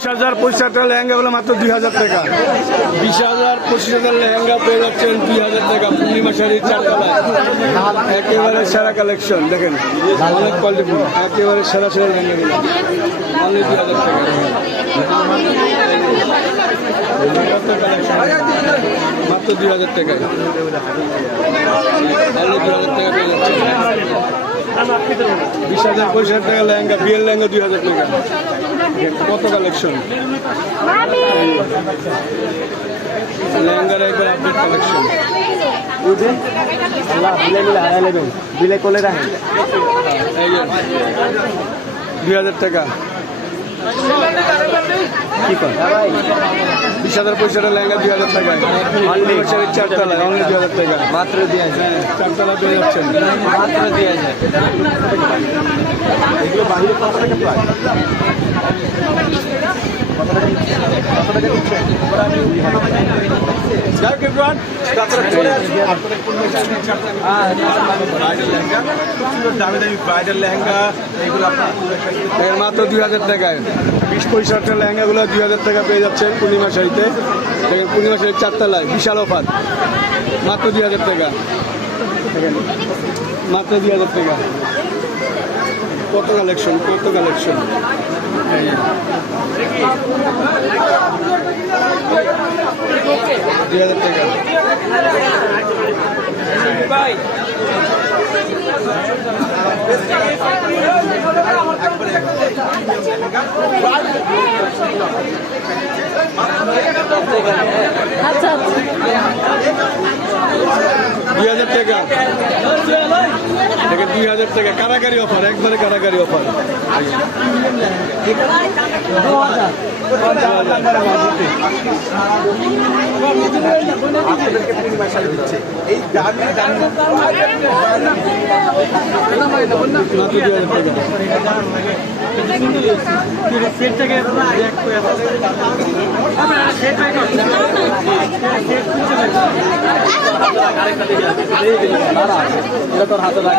বিশ হাজার পঁচিশ হাজার লেহেঙ্গা হলো মাত্র দুই হাজার টাকা। বিশ হাজার পঁচিশ হাজার লেহেঙ্গা পেয়ে যাচ্ছেন দুই হাজার টাকা পূর্ণিমা শাড়ির চারতলায়। একেবারে সেরা কালেকশন, দেখেন, অনেক কোয়ালিটি একেবারে সেরা সেরা লেহেঙ্গাগুলো অনলি দুই হাজার টাকা। মাত্র দুই হাজার টাকায় অনলি দুই হাজার টাকা পেয়ে যাচ্ছেন বিশ হাজার হাজার টাকা লেহেঙ্গা বিয়ের লেহেঙ্গা দুই হাজার টাকা। কত কালেকশন লেহেঙ্গার একবার আপডেট কালেকশন বিলে মিলে হারাই নেবেন বিলে কোলে রাখেন দুই হাজার টাকা। কি কর? বিশ হাজার হাজার লেহেঙ্গা দুই হাজার টাকায়। চারতলা অনলি দুই হাজার টাকা মাত্র দিয়ে আছে চারতলা পেয়ে যাচ্ছেন। মাত্র দিয়ে এগুলো বাহিরে পাঁচ টাকা প্রায় দামি দামি ব্রাইডাল লেহেঙ্গা। এগুলো আপনার এর মাত্র দুই হাজার টাকায় বিশ হাজার লেহেঙ্গাগুলো দুই হাজার টাকা পেয়ে যাচ্ছেন পূর্ণিমা শাড়িতে। দেখেন পূর্ণিমা শাড়ির চারতলায় বিশাল অফার। মাত্র দুই হাজার টাকা। মাত্র দুই হাজার টাকা। কত কালেকশন? কত কালেকশন। দুই হাজার টাকা। দুই হাজার টাকা। দুই হাজার টাকা। কারাকারি অফার একবারে কারাকারি অফার। আপনাদেরকে পূর্ণিমা শাড়ি দিচ্ছে এই দামি দামি হাতে রাখ